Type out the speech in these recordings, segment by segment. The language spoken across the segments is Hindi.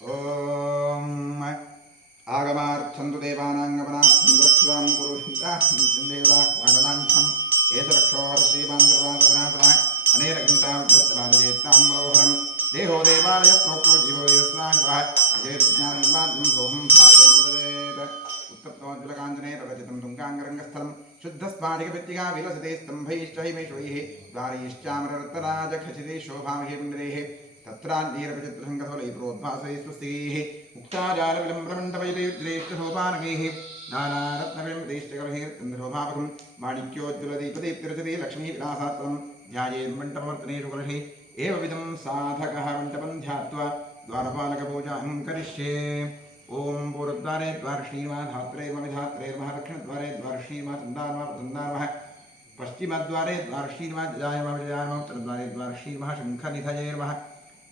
ओम आगमार्थं तु देवानांगमनार्थं रक्षां कुरुष्टा नित्यं देवता वाणलांछं एतरक्षोहर श्रीमान् सर्वान्तरनाथः अनेन घण्टां दत्तवादयेत्तां मनोहरं देहो देवालय प्रोक्तो जीवो देवस्वामिनः अजयज्ञानवाद्यं सोहं भागवदेत उत्तप्तोज्ज्वलकाञ्जने रचितं तुङ्गाङ्गरङ्गस्थलं शुद्धस्फाटिकभित्तिका विलसते स्तम्भैश्च हिमेश्वैः द्वारैश्चामररत्तराजखचिते शोभामहे मन्दिरैः तत्रान्यैरविचित्रसङ्गतोलैप्रोद्भासैस्वस्तिः मुक्ताजालविलम्बरमण्डपैर्ज्येष्ठसोपानकैः नानारत्नविंशतिष्ठकलैर्चन्द्रशोभापकं माणिक्योज्ज्वलदीपदीप्तिरचते लक्ष्मीविलासात्मनं ध्यायेन्मण्डपवर्तनेषु कलहे एवविधं साधकः मण्डपं ध्यात्वा द्वारपालकपूजां करिष्ये। ओम पूर्वद्वारे द्वारश्रीमाधात्रे ममिधात्रे नमः दक्षिणद्वारे द्वारश्रीमाचन्दानमः पश्चिमद्वारे द्वारश्रीमाजयानमः उत्तरद्वारे द्वारश्रीमः शङ्खनिधये नमः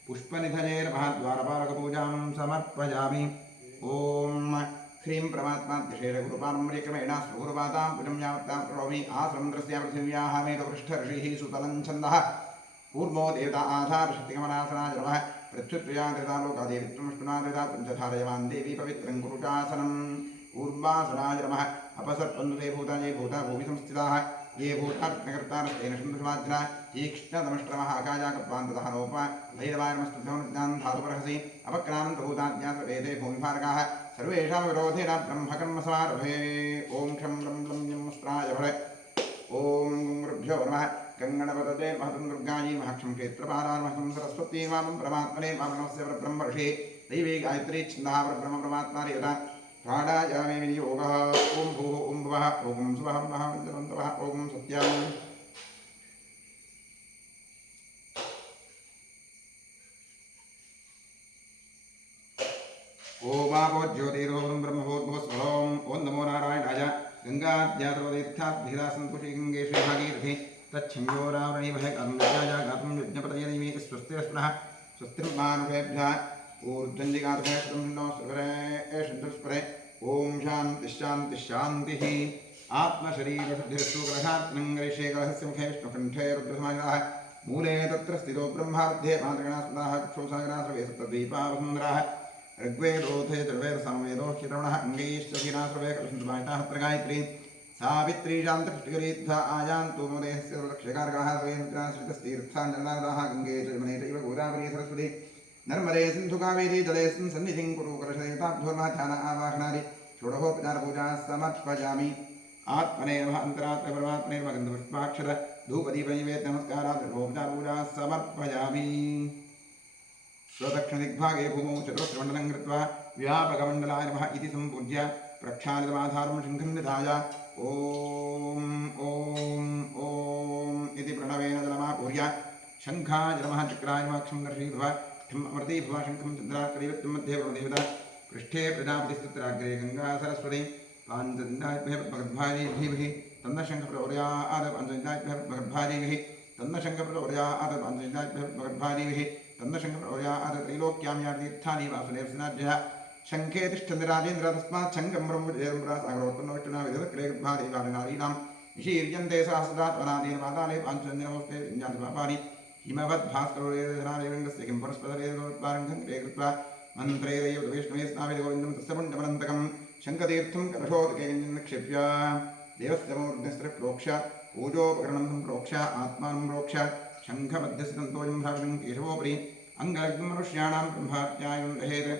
पुष्पनिधये नमः द्वारपालकपूजां समर्पयामि। ओम ह्रीं परमात्माद्यशेरगुरुपारम्परिक्रमेण स्वगुरुपादां पुजं यावत्तां करोमि आसमुद्रस्य पृथिव्याः मेघपृष्ठऋषिः सुतलं छन्दः पूर्वो देवता आधारशक्तिगमनासनाय नमः प्रत्युत्तया देवता लोकादेवित्वमष्टुना देवता पञ्चधारयवान् देवी पवित्रं कुरुटासनं पूर्वासनाय नमः अपसर्पन्तु ते भूतानि भूता भूमि संस्थिताः ये भूतात्मकर्तारस्तेन शन्दुसमाज्ञा तीक्ष्णतमष्ट्रमः आकाशाकत्वान्ततः नोप भैरवाय नमस्तुभ्यं धातुपरहसि अपक्रान्तभूताज्ञा सर्वेते भूमिभारकाः सर्वेषां विरोधेन ब्रह्मकर्मसमारभे। ॐ क्षं ब्रं ब्लं यमस्त्राय भरे। ॐ गुरुभ्यो नमः। गङ्गणपतये महतं दुर्गायै महक्षं क्षेत्रपालाय महतं सरस्वती मामं परमात्मने मामनस्य परब्रह्मर्षे दैवी गायत्री छन्दः परब्रह्म परमात्मा देवता प्राणायामे विनियोगः। ॐ भूः ॐ भुवः ॐ सुवः वः वन्दन्तवः ॐ सत्यम्। ओमापो ज्योतिरोहं ब्रह्मभूद्भुवस्वरोम् ॐ नमो नारायणाय। गङ्गाद्यातवतीर्थाद्भिरासन्तुषी गङ्गे श्रीभागीरथि तच्छंयोरावरणीमः कर्मजाया गातुं यज्ञपतयनिमे स्वस्तिरस्पुनः स्वस्तिर्मानुषेभ्यः ऊर्ध्वञ्जिगातुभयस्तुस्परे ॐ शान्तिश्शान्तिश्शान्तिः। आत्मशरीरशुद्धिरस्तु कलशात्मङ्गलिषे कलहस्य मुखे विष्णुकण्ठे रुद्रसमाहितः मूले तत्र स्थितो ब्रह्मार्ध्ये मातृगणास्पदाः कुक्षोसागराः सर्वे सप्तद्वीपावसुन्दराः ऋग्वेदोथे चर्वेदसामवेदो श्रवणः अङ्गैश्च शीनाश्रवे कलशुन्दुमायिताः अत्र गायत्री सावित्री शान्तपुष्टिकरीर्थ आयान्तु मोदेहस्य रक्षकारकाः स्वेन्द्राश्रितस्तीर्थाञ्जनादाः गङ्गे च यमुने चैव गोदावरी सरस्वती नर्मदे सिन्धुकावेरी जलेऽस्मिन् सन्निधिं कुरु कलशदेवताभ्योर्मध्यान आवाहनादि षोडशोपचारपूजाः समर्पयामि। आत्मने नमः अन्तरात्मे परमात्मने नमः गन्धपुष्पाक्षर धूपदीपनैवेद्य नमस्कारात् षोडशोपचारपूजाः समर्पयामि। स्वदक्षिणदिग्भागे भूमौ चतुस्रमण्डलं कृत्वा व्यापकमण्डलाय नमः इति सम्पूज्य प्रक्षालितमाधारं शङ्खन्निधाय ॐ ॐ ॐ इति प्रणवेन जलमापूर्य शङ्खाय नमः चक्राय नमः क्षं दर्शीभव ठम् अमृतीभव शङ्खं चन्द्राकरीवत्वं मध्ये वरुदेवता पृष्ठे प्रजापतिस्तत्राग्रे गङ्गा सरस्वती पाञ्चजन्याभ्यः पद्मगर्भादीभिः तन्नशङ्खप्रवर्याद पाञ्चजन्याभ्यः पद्मगर्भादीभिः तन्नशङ्खप्रवर्याद पाञ्चजन्याभ्यः पद्मगर्भादीभिः तन्नशङ्खप्रवर्याद त्रैलोक्यां यातीर्थानि वासुदेवसेनाभ्यः शङ्खे तिष्ठन्ति राजेन्द्र तस्मात् शङ्खं ब्रह्मजयम्रासागरोत्पन्नविष्णुना विदधक्रेगर्भादेवानारीणां विशीर्यन्ते सहस्रात्मनादीन पाताले पाञ्चजन्यनमस्ते विञ्जाति पापानि हिमवद्भास्करोरेधनादेवस्य किं परस्पररेधोत्पारङ्घं क्रिये कृत्वा मन्त्रेरैव वैष्णवे स्नाविद गोविन्दं तस्य पुण्यमनन्तकं शङ्खतीर्थं कलशोदके निक्षिप्य देवस्य मूर्तिस्त्रिप्रोक्ष पूजोपकरणं प्रोक्ष आत्मानं प्रोक्ष शङ्खमध्यस्थन्तोऽयं भागं केशवोपरि अङ्गलग्नं मनुष्याणां ब्रह्मात्यायं दहेत्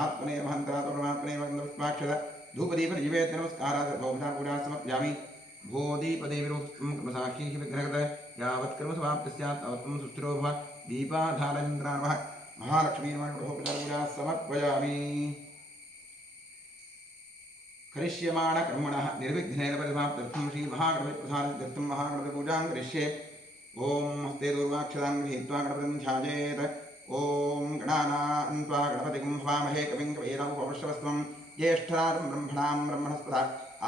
आत्मने महन्तरात् परमात्मने पुष्पाक्षर धूपदीपनिवेद्य नमस्कारात् भोजनापूजा समर्पयामि। भोदीपदेविरोक्तं कर्मसाक्षीः विघ्नगत यावत् कर्मसमाप्तिः स्यात् तावत् सुस्थिरो भव दीपाधारचन्द्रा नमः महालक्ष्मी नमः षोडशोपचारपूजा समर्पयामि। करिष्यमाणकर्मणः निर्विघ्नेन परिसमाप्त्यर्थं श्रीमहागणपतिप्रसादार्थं महागणपतिपूजां करिष्ये। ॐ हस्ते दूर्वाक्षरां गृहीत्वा गणपतिं ध्यायेत्। ॐ गणानान्त्वा गणपतिं हवामहे कविं कवीनामुपमश्रवस्त्वं ज्येष्ठराजं ब्रह्मणां ब्रह्मणस्पदा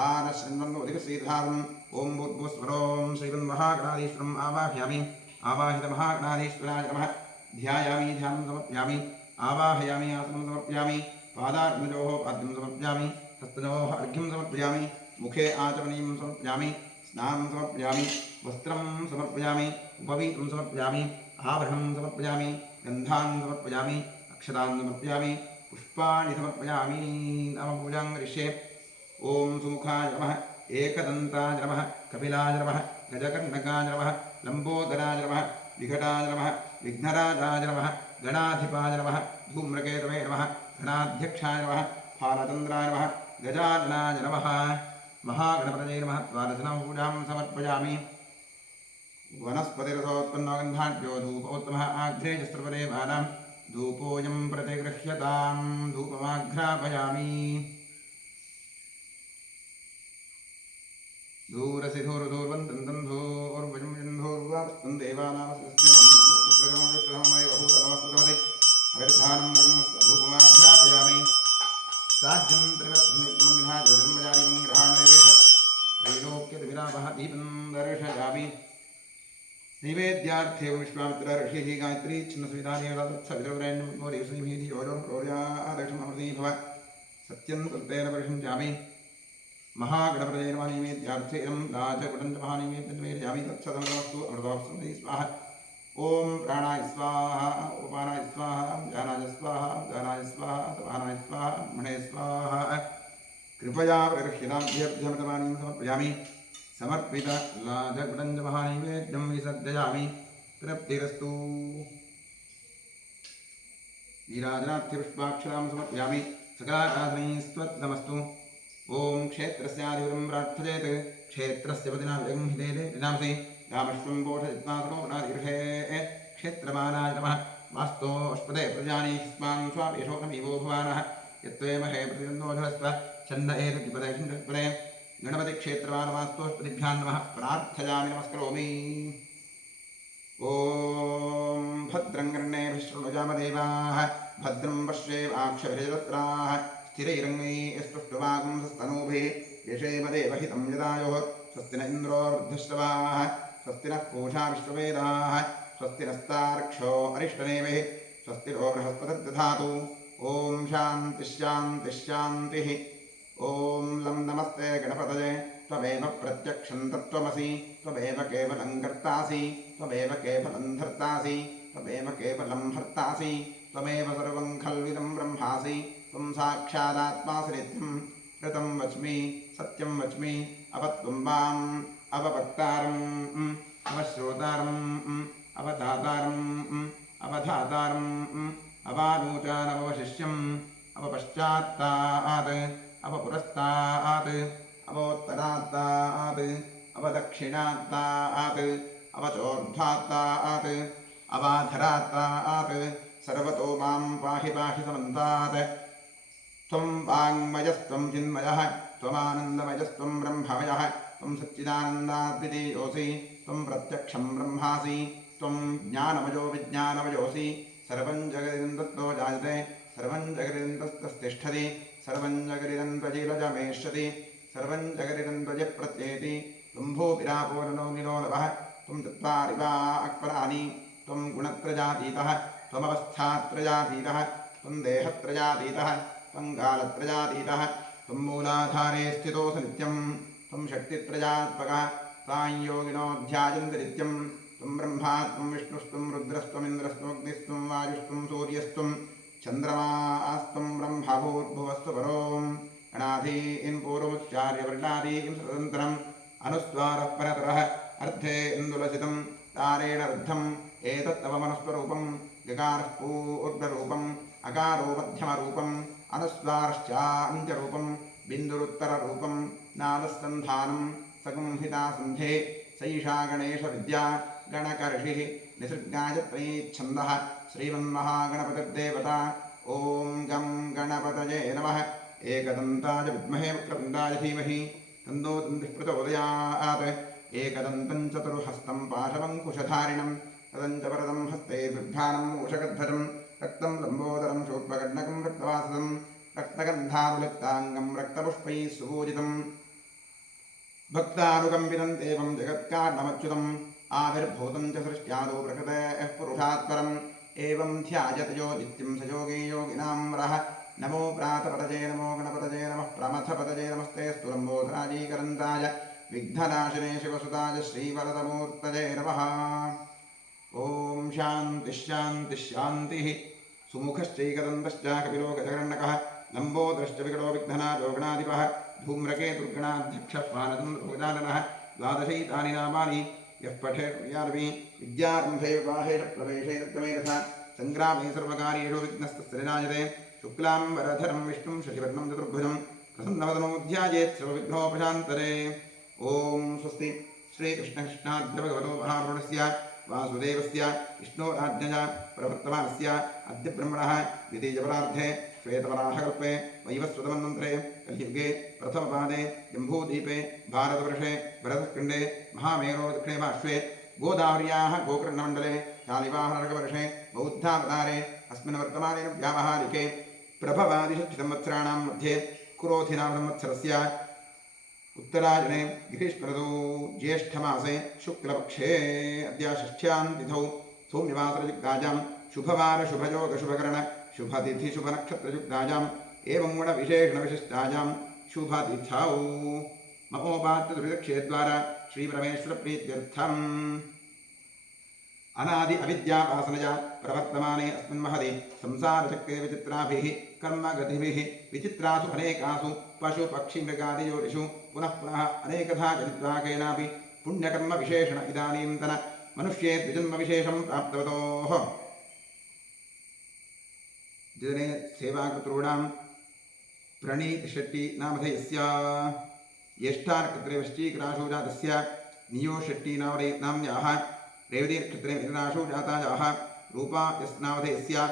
आनश्रन्वन्नोदिकश्रीधारम् ॐ भूर्भुवस्वरों श्रीमन्महागणाधीश्वरम् आवाहयामि। आवाहितमहागणाधीश्वराय नमः ध्यायामि ध्यानं समर्पयामि। आवाहयामि आसनं समर्पयामि। पादाग्निजोः पाद्यं समर्पयामि। हस्तयोः अर्घ्यं समर्पयामि। मुखे आचमनीयं समर्पयामि। स्नानं समर्पयामि। वस्त्रं समर्पयामि। उपवीतं समर्पयामि। आभरणं समर्पयामि। गन्धान् समर्पयामि। अक्षतान् समर्पयामि। पुष्पाणि समर्पयामि नाम पूजां करिष्ये ओम सुमुखाय नमः एकदन्ताय नमः कपिलाय नमः गजकर्णकाय नमः लंबोदराय नमः विघटाय नमः विघ्नराजाय नमः गणाधिपाय नमः धूम्रकेतवे नमः गणाध्यक्षाय नमः फालचन्द्राय नमः गजाननाय नमः महागणपतये नमः द्वादशनाम पूजां समर्पयामि वनस्पतिरसोत्पन्नो गन्धाढ्यो धूपोत्तमः आघ्रेजस्त्रपदे बालां धूपोऽयं प्रतिगृह्यतां धूपमाघ्रापयामि दूरसि धूर्धूर्वन्दं धूर्वजं देवानामस्मय हविर्धानं धूपमाघ्रापयामि साध्यं त्रिवत्संयुक्तमन्विधा ज्योतिर्मजादिमं ग्रहाणनिर्वेश त्रैलोक्यतिविलापः दीपं दर्शयामि नैवेद्यार्थे विश्वामित्र ऋषिः गायत्री छिन्नसुविधादेवता तत्सवितुर्वरेण्यं योजो प्रोर्यादक्षमृती भव सत्यं तत्तेन परिषञ्चामि महागणपतये नमः नैवेद्यार्थे इदं राजकुटञ्चमहानैवेद्यं तत्सदमस्तु अमृतोऽस्मै स्वाहा ओम प्राणाय स्वाहा उपानाय स्वाहा ज्ञानाय स्वाहा दानाय स्वाहा समानाय स्वाहा मणे स्वाहा कृपया प्रगृह्यताभ्यर्थमतमानीं समर्पयामि समर्पित लाजकुटञ्चमहानैवेद्यं विसर्जयामि तृप्तिरस्तु वीराजनाथ्यपुष्पाक्षरां समर्पयामि सकलाराधनैस्त्वत्तमस्तु ओम क्षेत्रस्याधिपतिं प्रार्थयेत् क्षेत्रस्य पतिनां हितेते विनामसि रामश्वं बोधयित्वासनोपनादीर्षे क्षेत्रमानाय नमः वास्तोष्पदे प्रजानीस्मान् स्वामेषो नमीवो भवानः यत्त्वेमहे प्रतिन्दोधस्व छन्द एतद्विपदे छन्दपदे गणपतिक्षेत्रमानवास्तोष्पदिभ्यां नमः प्रार्थयामि नमस्करोमि ॐ भद्रं कर्णेभिः शृणुयामदेवाः भद्रं पश्येमाक्षभिर्जत्राः स्थिरैरङ्गैस्तुष्टुवागुंसस्तनूभिः यशेमदेवहितं यदायोः स्वस्ति न इन्द्रो वृद्धश्रवाः स्वस्ति नः पूषा विश्ववेदाः स्वस्ति नस्तार्क्ष्यो अरिष्टनेमिः स्वस्ति नो बृहस्पतिर्दधातु ॐ शान्तिश्शान्तिश्शान्तिः ॐ लं नमस्ते गणपतये त्वमेव प्रत्यक्षं तत्त्वमसि त्वमेव केवलं कर्तासि त्वमेव केवलं धर्तासि त्वमेव केवलं हर्तासि त्वमेव सर्वं खल्विदं ब्रह्मासि त्वं साक्षादात्मासि नित्यं ऋतं वच्मि सत्यं वच्मि अवत्वं वाम् अववक्तारम् अवश्रोतारम् अवधातारम् अवधातारम् अवानूचानवशिष्यम् अवपश्चात्तात् अवपुरस्तात् अवोत्तरात्तात् अवदक्षिणात्तात् अवचोर्ध्वात्तात् अवाधरात्तात् सर्वतो मां पाहि पाहि समन्तात् त्वं वाङ्मयस्त्वं चिन्मयः त्वमानन्दमयस्त्वं ब्रह्ममयः त्वं सच्चिदानन्दाद्वितीयोऽसि त्वं प्रत्यक्षं ब्रह्मासि त्वं ज्ञानमयो विज्ञानमयोऽसि सर्वं जगदिदन्ततो जायते सर्वं जगदिदन्तस्तस्तिष्ठति सर्वं जगदिदन्तजीरजमेष्यति सर्वं जगदिदन्तजप्रत्येति त्वं भूपिरापोरनो निरोलभः त्वं चत्वारि वा अक्पराणि त्वं गुणत्रयातीतः त्वमवस्थात्रयातीतः त्वं देहत्रयातीतः त्वं कालत्रयातीतः त्वं मूलाधारे स्थितोऽसि नित्यं त्वं शक्तित्रयात्मकः तां योगिनो ध्यायन्ति नित्यं त्वं ब्रह्मा त्वं विष्णुस्त्वं रुद्रस्त्वमिन्द्रस्त्वग्निस्त्वं वायुस्त्वं सूर्यस्त्वं चन्द्रमास्त्वं ब्रह्मभूर्भुवस्त्व परों गणाधीन् पूर्वमुच्चार्यवर्णादीं स्वतन्त्रम् अनुस्वारः परतरः अर्धे इन्दुलसितं तारेण रुद्धम् एतत्तव मनस्वरूपं गकारः पूर्वरूपम् अकारो मध्यमरूपम् अनुस्वारश्चान्त्यरूपं बिन्दुरुत्तररूपं नादस्सन्धानं सगुंहितासन्धे सैषा गणेशविद्या गणकर्षिः निसृज्ञायत्री छन्दः श्रीमन्महागणपतिर्देवता ॐ गं गणपतये नमः एकदन्ताय विद्महे वक्रतुण्डाय धीमहि तन्नो दन्तिः प्रचोदयात् एकदन्तं चतुर्हस्तं पाशमङ्कुशधारिणं तदञ्च वरदं हस्ते बिभ्राणं मूषकध्वजं रक्तं लम्बोदरं शोत्पकर्णकं रक्तवासदं रक्तगन्धानुलिप्ताङ्गं रक्तपुष्पैः सुपूजितं भक्तानुकम्पितं देवं जगत्कारणमच्युतम् आविर्भूतं च सृष्ट्यादौ प्रकृतेः पुरुषात् परम् एवं ध्यायत यो नित्यं स योगी योगिनां वरः नमो प्रातपतये नमो गणपतये नमः प्रमथपतये नमस्ते स्तुलम्बोधराजीकरन्ताय विघ्ननाशिने शिवसुताय श्रीवरदमूर्तये नमः ॐ शान्तिः शान्तिः शान्तिः सुमुखश्चैकदन्तश्च कपिलो गजगण्डकः लम्बोदरश्च विकटो विघ्ननादो गणाधिपः धूम्रकेतुर्गणाध्यक्षः पानचन्द्रोगजाननः द्वादशैतानि नामानि यः पठेर्यारवि विद्यारम्भे विवाहे प्रवेशे तमेरथा सङ्ग्रामे सर्वकार्येषु विघ्नस्तस्य विनाशते शुक्लाम्बरधरं विष्णुं शशिवर्णं चतुर्भुजं प्रसन्नवदनो ध्यायेत् सर्वविघ्नोपशान्तरे। ॐ स्वस्ति श्रीकृष्णकृष्णाद्यभगवतो महापुरुषस्य वासुदेवस्य विष्णोराज्ञया प्रवर्तमानस्य अद्य ब्रह्मणः द्वितीयपरार्धे श्वेतवराहकल्पे वैवस्वतमन्वन्तरे कलियुगे प्रथमपादे जम्बूद्वीपे भारतवर्षे भरतखण्डे महामेरो दक्षिणे पार्श्वे गोदावर्याः गोकर्णमण्डले शालिवाहनवर्षे बौद्धावतारे अस्मिन् वर्तमाने व्यावहारिके प्रभवादिषट्संवत्सराणां मध्ये कुरोधिनाम संवत्सरस्य उत्तरायणे गिरीष्मऋतौ ज्येष्ठमासे शुक्लपक्षे अद्य षष्ठ्यां तिथौ सौम्यवासरयुक्तायां शुभवार शुभयोग शुभकरण शुभतिथि शुभनक्षत्रयुक्तायाम् एवं गुणविशेषणविशिष्टायां शुभतिथौ महोपात्यदुर्विक्षेद्वारा श्रीपरमेश्वरप्रीत्यर्थम् अनादि अविद्यावासनया प्रवर्तमाने अस्मिन् महति संसारचक्रे विचित्राभिः कर्मगतिभिः विचित्रासु अनेकासु पशु पक्षि मृगादियोनिषु पुनः पुनः अनेकधा जनित्वा केनापि पुण्यकर्मविशेषण इदानीन्तन मनुष्ये द्विजन्मविशेषं प्राप्तवतोः जने सेवाकृतॄणां प्रणीतशेट्टी नामधेयस्य ज्येष्ठानक्षत्रे वृश्चिकराशोजातस्य नियोशेट्टी नाम्न्याः रेवतीनक्षत्रे मिथुनराशोजातायाः रूपा यस्नामधेयस्य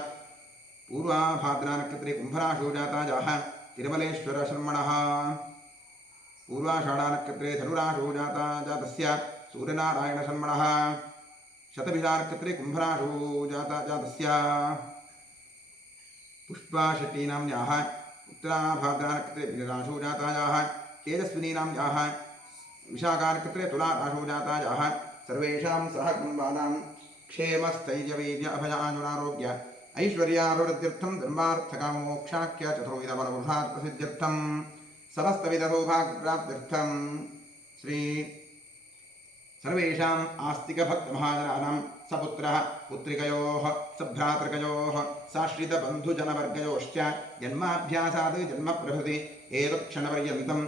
पूर्वाभाद्रानक्षत्रे कुम्भराशोजातायाः तिरुमलेश्वरशर्मणः पूर्वाषाढानक्षत्रे धनुराशोजातस्य सूर्यनारायणशर्मणः शतभिषानक्षत्रे कुम्भराशोजातस्य पुष्पाशेट्टी नाम्न्याः उत्तराभाद्रानक्षत्रे मीनराशोजातायाः तेजस्विनी नाम्न्याः विशाखानक्षत्रे तुलाराशोजातायाः सर्वेषां सह कुटुम्बानां क्षेमस्थैर्यवीर्य अभयानुरारोग्य ऐश्वर्याभिवृद्ध्यर्थं धर्मार्थकाममोक्षाख्य चतुर्विधफलपुरुषार्थसिद्ध्यर्थं समस्तविधसौभाग्यप्राप्त्यर्थं श्री सर्वेषाम् आस्तिकभक्तमहाजनानां सपुत्रः पुत्रिकयोः सभ्रातृकयोः साश्रितबन्धुजनवर्गयोश्च जन्माभ्यासात् जन्मप्रभृति एतत्क्षणपर्यन्तं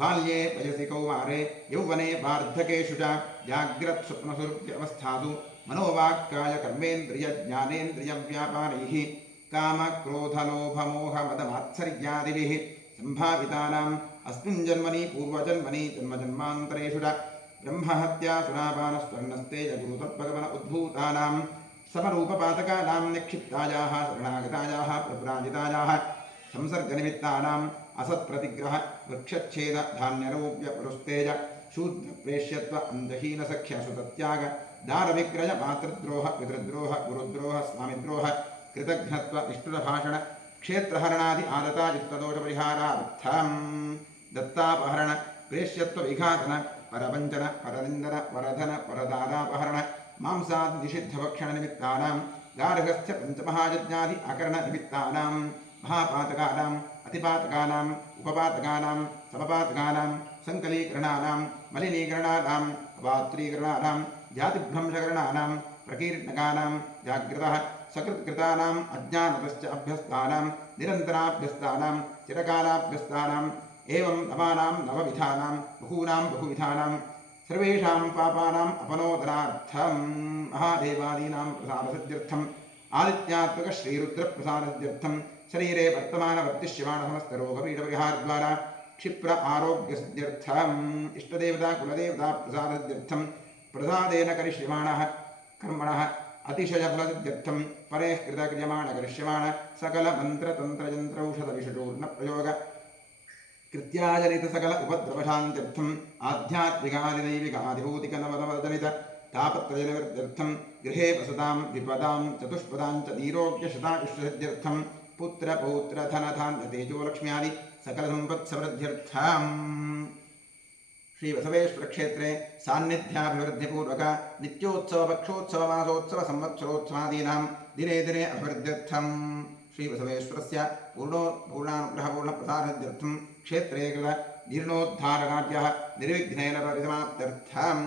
बाल्ये वयसि कौमारे यौवने वार्धकेषु च जाग्रत्स्वप्नसुप्त्यवस्थासु मनोवाक्काय कर्मेन्द्रियज्ञानेन्द्रियव्यापारैः कामक्रोधलोभमोहमदमात्सर्यादिभिः सम्भावितानाम् अस्मिन् जन्मनि पूर्वजन्मनि जन्मजन्मान्तरेषु च ब्रह्महत्यासुरापानस्वर्णस्तेजगुरुतर्पगमन उद्भूतानां समरूपपातकानां निक्षिप्तायाः शरणागतायाः प्रव्राजितायाः संसर्गनिमित्तानाम् असत्प्रतिग्रह वृक्षच्छेद धान्यरोप्यपुरुस्तेज शूद्रप्रेष्यत्व अन्धहीनसख्यसुतत्याग दारविक्रय मातृद्रोह पितृद्रोह गुरुद्रोह स्वामिद्रोह कृतघ्नत्व निष्ठुरभाषण क्षेत्रहरणादि आदतायुक्तदोषपरिहारार्थं दत्तापहरण प्रेष्यत्व विघातन परवञ्चन परनिन्दन परधन परदारापहरण मांसादि निषिद्धभक्षण निमित्तानां गार्हस्थ्य पंचमहायज्ञादि अकर्ण निमित्तानां महापातकानां अतिपातकानां उपपातकानां समपातकानां संकलीकरणानां मलिनीकरणानां अपात्रीकरणानां जातिभ्रंशकरणानां प्रकीर्णकानां जाग्रतः सकृत्कृतानाम् अज्ञानतश्च अभ्यस्तानां निरन्तराभ्यस्तानां चिरकालाभ्यस्तानाम् एवं नवानां नवविधानां बहूनां बहुविधानां सर्वेषां पापानाम् अपनोदनार्थं महादेवादीनां प्रसादसिद्ध्यर्थम् आदित्यात्मक श्रीरुद्रप्रसादसिद्ध्यर्थं शरीरे वर्तमानवर्तिष्यमाणसमस्तरोगपीठपरिहारद्वारा क्षिप्र आरोग्यसिद्ध्यर्थम् इष्टदेवता कुलदेवता प्रसादसिद्ध्यर्थं प्रसादेन करिष्यमाणः कर्मणः अतिशयफलसिद्ध्यर्थं परेः कृतक्रियमाणकरिष्यमाण सकलमन्त्रतन्त्रयन्त्रौषधविषचूर्णप्रयोग कृत्याजनित सकल उपद्रवशान्त्यर्थम् आध्यात्मिकादिदैविकादिभौतिकनवनवजनित तापत्रयनिवृत्त्यर्थं गृहे वसतां विपदां चतुष्पदां च नीरोग्यशतायुष्यसिद्ध्यर्थं पुत्रपौत्रधनधान्यतेजोलक्ष्म्यादि सकलसम्पत्समृद्ध्यर्थम् श्रीबसवेश्वरक्षेत्रे सान्निध्याभिवृद्धिपूर्वक नित्योत्सव पक्षोत्सव मासोत्सव संवत्सरोत्सवादीनां दिने दिने अभिवृद्ध्यर्थम् श्रीबसवेश्वरस्य पूर्णानुग्रहपूर्णप्रसादसिद्ध्यर्थं क्षेत्रे कृत जीर्णोद्धारकार्यः निर्विघ्नेन परिसमाप्त्यर्थम्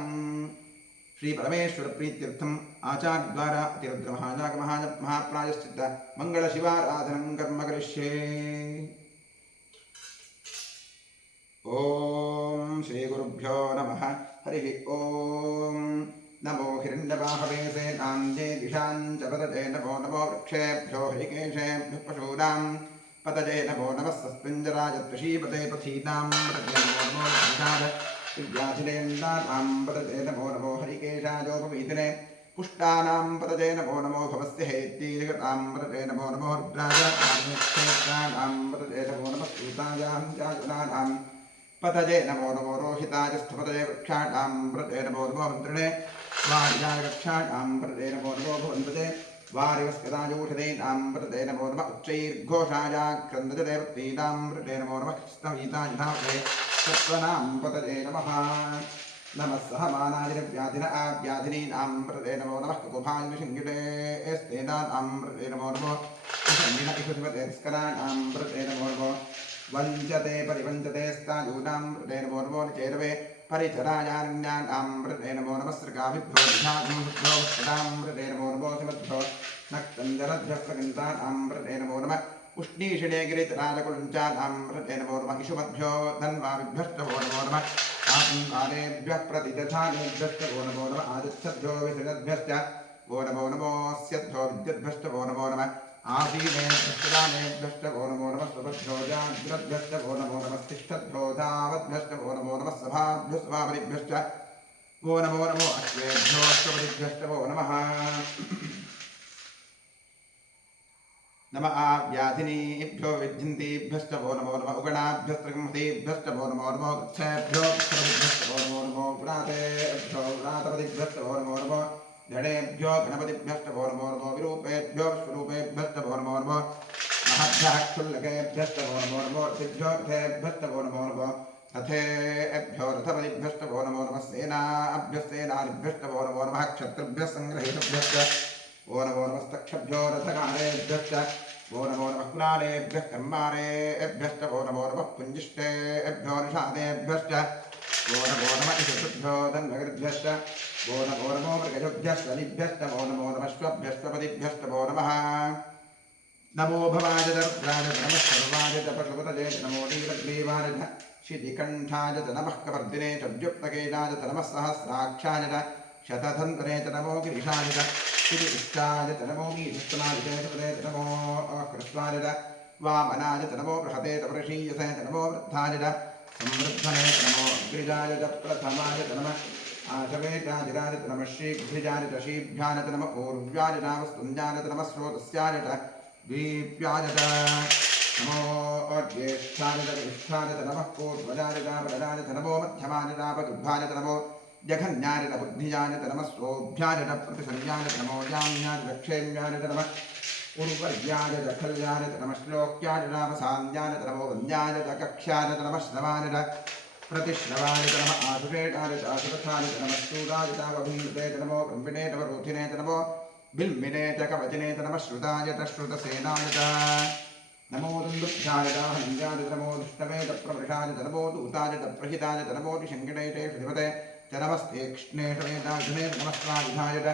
श्री परमेश्वर प्रीत्यर्थम आचार्य द्वारा अतिरुद्र महाजाग महाप्रायश्चित्त मंगल शिवाराधनं कर्म करिष्ये। ओम श्री गुरुभ्यो नमः। हरि ओम। नमो हिरण्यबाहवे सेनान्ये दिशाञ्च पतये नमो नमो वृक्षेभ्यो हरिकेशेभ्यः पशूनां पतये नमो नमः सस्मिञ्जराय त्रिशीपते पथीनां पतये नमो नमो विद्याध विद्याधिलेन्द्राणां पतये नमो नमो हरिकेशायोपवीतिने पुष्टानां पतये नमो नमो भवस्य हेत्यैर्गतां पतये नमो नमो रुद्राजाक्षेत्राणां पतये नमो नमः सूतायां जागुणानां पतये नमो नमो रोहिताय स्थपतये वृक्षाणां पतये नमो नमो मन्त्रिणे वार्याय वृक्षाणां पतये नमो नमो भवन्पते वारिवस्कदायूषधीनां पतये नमो नमः उच्चैर्घोषाय क्रन्दजदेवतीनां पतये नमो नमः कृष्णवीताय धावते सत्त्वनां पतये नमः। नमः सहमानाय व्याधिन आव्याधिनीनां पतये नमो नमः कुकुभाय विशङ्गिते स्तेनानां पतये नमो नमो विशङ्गिन इषुधिपते स्कराणां पतये नमो नमो वञ्चते परिवञ्चते स्तायूनां पतये नमो नमो निचेरवे परिचरायान्यानां पतये नमो नमः सृगाभिभ्यो विधागुंभ्यो वस्त्रां पतये नमो नमो सिमद्भ्यो नक्तञ्जरद्भ्यः प्रगन्तानां पतये नमो नमः उष्णीषिणे गिरिचराजकुलञ्चानां पतये नमो नमः इषुमद्भ्यो धन्वाभिभ्यश्चवो नमो नमः आत्मकालेभ्यः प्रतिदधानेभ्यश्चवो नमो नमः आदित्यभ्यो विसृजद्भ्यश्च वो नमो नमोऽस्यभ्यो विद्युद्भ्यश्चवो नमो नमः आसीनेभ्यश्चदानेभ्यश्चवो नमो नमः स्वभद्भ्यो जाग्रद्भ्यश्चवो नमो नमः तिष्ठद्भ्यो धावद्भ्यश्चवो नमो नमः सभाभ्यो सभापरिभ्यश्च वो नमो नमो अश्वेभ्यो अश्वपरिभ्यश्चवो नमः। नम आव्याधिनीभ्यो विद्यन्तीभ्यश्चवो नमो नमः उगणाभ्यस्त्रगंहतीभ्यश्चवो नमो नमो गच्छेभ्यो गच्छपतिभ्यश्चवो नमो नमो व्रातेभ्यो व्रातपतिभ्यश्चवो नमो नमो जडेभ्यो गणपतिभ्यश्चवो नमो नमो विरूपेभ्यो स्वरूपेभ्यश्चवो नमो नमो महद्भ्यः क्षुल्लकेभ्यश्चवो नमो नमो रथिभ्यो रथेभ्यश्चवो नमो नमो रथेभ्यो रथपतिभ्यश्चवो नमो नमः सेनाभ्यस्तेनादिभ्यश्चवो नमो नमः क्षत्रिभ्यः सङ्ग्रहीतभ्यश्च वो नमो नमस्तक्षभ्यो रथकारेभ्यश्च वो नमो नमः कुलालेभ्यः कर्मारेभ्यश्च वो नमो नमः पुञ्जिष्टेभ्यो निषादेभ्यश्च वो नमो नमः इषुभ्यो धन्वगिर्भ्यश्च वो नमो नमो मृगजुभ्यश्च बलिभ्यश्च वो नमो नमः श्वभ्यश्च वो नमः नमो भवाय दर्द्राय नमः सर्वाय च पशुपतये नमो नीलग्रीवाय शितिकण्ठाय च नमः कवर्दिने च व्युक्तकेशाय च नमः सहस्राक्षाय च शतधन्वने च नमो गिरिशाय च शितिष्ठाय च नमो मीशस्तनाय च नमो कृष्णाय च वामनाय च नमो बृहते च वृषीयसे च नमो वृद्धाय च संवृद्धने च नमो अग्रिजाय च प्रथमाय च नमः आशवेजाजिराय च नमः शीघ्रिजाय च शीभ्याय च नमः ऊर्व्याय च नमस्तुञ्जाय च नमः स्रोतस्याय च द्वीप्याय च नमो ज्येष्ठाय च विष्ठाय च नमः पूर्वजाय च वरदाय च नमो मध्यमाय च पदुर्भाय च नमो जघन्याय च बुद्धिजाय च नमः सोऽभ्याय च प्रतिसंज्ञाय च नमो जाम्याय च क्षेम्याय च नमः उर्वर्याय च खल्याय च नमः श्लोक्याय च नामसाम्याय च नमो वन्द्याय च कक्ष्याय च नमः श्रवाय च प्रतिश्रवाय च नमः आशुषेणाय च आशुरथाय च नमः सूराय च वभीमृते च नमो ब्रह्मिणे च वरोधिने च नमो बिल्मिने च कवचिने च नमः श्रुताय च श्रुतसेनाय च नमो दुन्दुभ्याय च हनञ्जाय च नमो दुष्टवे च प्रवृषाय च नमो दूताय च प्रहिताय च नमो निशङ्किणे च श्रीमते च नमस्तेक्ष्णे च वेदायुधने च नमस्वायुधाय च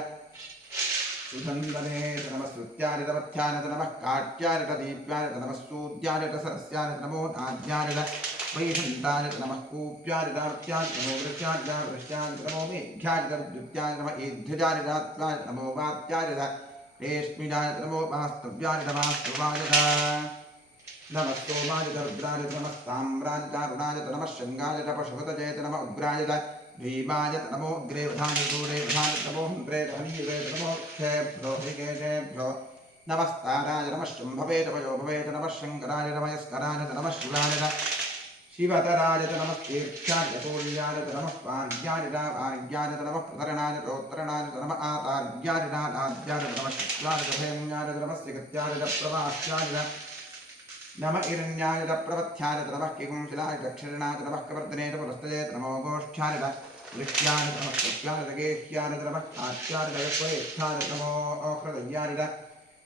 सुधन्वने च नमः स्तुत्याय च पथ्याय च नमः काट्याय च दीप्याय च नमः सूद्याय च सरस्याय च नमो नाद्याय च वैशन्ताय च नमः कूप्याय च दार्त्याय च नमो वृष्ट्याय च वृष्ट्याय च नमो मेघ्याय च विद्युत्याय च नमः ईध्युजाय च दात्वाय च नमो वात्याय च रेश्मिजाय च नमो वास्तव्याय च वास्तवाय च नमः सोमाय च रुद्राय च नमः ताम्राय च अरुणाय च नमः शृङ्गाय च पशुपतये च नमः उग्राय च भीमाय च नमो अग्रेवधाय च दूरेवधाय च नमो हन्त्रे च हनीये च नमो क्षेभ्यो हरिकेशेभ्यो नमस्ताराय नमः शम्भवे च वयोभवे च नमः शङ्कराय च मयस्कराय च नमः शिवाय च शिवतराय च नमः तीर्थ्याय च तूल्याय च नमः पार्याय च आर्याय च नमः प्रतरणाय च उत्तरणाय च नमः आतार्याय च नाद्याय च नमः शुक्लाय च धेन्याय च नमः सिगत्याय च प्रवास्याय च नमः हिरण्याय च प्रवथ्याय च नमः किंशिलाय च क्षरणाय च नमः कवर्धने च पुरस्तये च नमो गोष्ठ्याय च वृक्ष्याय च नमः सत्याय च गेह्याय च नमः कात्याय च यक्ष्वेष्ठाय च नमो हृदयाय च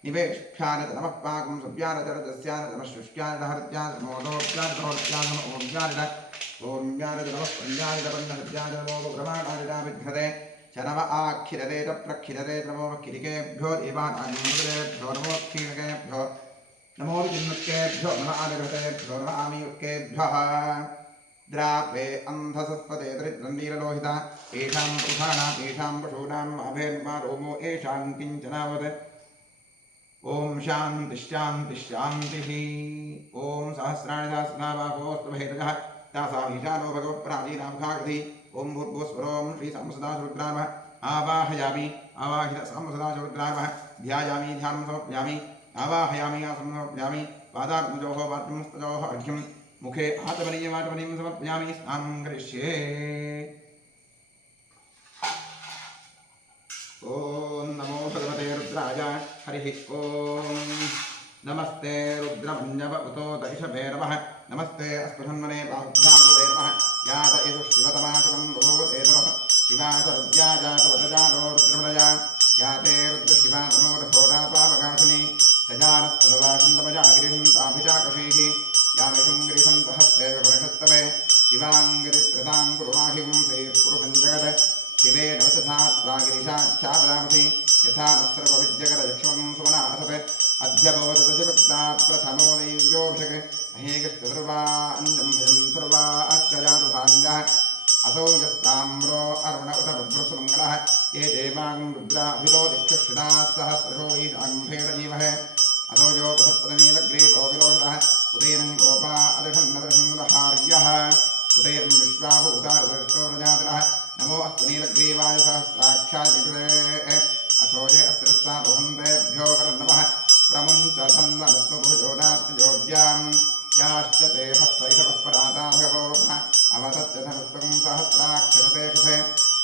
निवेष्ठ्याय च नमः पाकं सव्याय च रजस्याय च नमः शुष्क्याय च हरत्याय च नमो दोप्याय च दोर्त्याय च नमो ओम्याय च ओम्याय च नमः पञ्चाय च पन्नहत्याय च नमो ब्रह्माणाय च विघ्नते शनव आखिरते च प्रखिरते नमो किरिकेभ्यो देवानामुदरेभ्यो नमो क्षीणकेभ्यो नमो विचिन्नुकेभ्यो नम आदिगतेभ्यो नम आमीयुकेभ्यः द्रापे अन्धसत्पते दरिद्रन्दीललोहिता येषां पुरुषाणां येषां पशूनाम् अभेर्मा रोमो येषां किञ्चनावत् ओम शांति शांति शांति ओम सहस्राणि सहस्रनामाभोस्तु भेदजः तासामीशानो भगवत्प्राचीनामुखाकृति ओम भूर्भुवस्वरोम श्री साम्बसदाशिवरुद्रामः आवाहयामि आवाहित साम्बसदाशिवरुद्रामः ध्यायामि ध्यानं समर्पयामि आवाहयामि आसनं समर्पयामि पादात्मजोः वाद्यमस्तजोः अर्घ्यं मुखे आतमनीयमाटमनीयं समर्पयामि स्नानं करिष्ये ओम नमो भगवते रुद्राय हरिः ओम नमस्ते रुद्रमन्यव उतो दैषभे नमः नमस्ते अस्पृहन्मने बाहुभ्यामृते नमः यात एष शिवतमाशिवं भूतेतवः शिवासरुद्या जातवदजानो रुद्रमनया याते रुद्रशिवातनोरहोरापापकाशिनी तजानस्तदवासन्तमजा गिरिशन्ताभिजाकषैः यामिषुं गिरिशन्तहस्ते विपरिषस्तवे शिवाङ्गिरित्रतां कुरुवाहिगुंसैः जगत् शिवे नवचथा गिरिशाच्छापदामसि यथा नस्रकविद्यगरयक्ष्मं सुमनासते अध्यबोधदधिभक्ता प्रथमो दैव्योऽभिषक् अहेकष्टसर्वा अञ्जं भजन् सर्वा अष्टजातुधान्यः असौ यस्ताम्रो अर्वण उत बभ्रसुमङ्गलः ये देवां रुद्राभितो दिक्षुषिताः सहस्रशो ईशाम्भेण जीवः असौ योपसप्तनीलग्रीवो विलोहितः उदयं गोपा अदृशन्नदृशन्वहार्यः उदयं विश्वाभूतादृष्टो प्रजातिरः नमो अस्तुनीलग्रीवाय सहस्राक्षाय अथोजे अस्तिरस्तारोहन्तेभ्यो करन्नवः प्रमुञ्चन्नस्वभुजोदात्योज्यां याश्च ते हस्तैषपस्पराताभगवोपः अवतत्यधमस्त्वं सहस्राक्षरते शुभे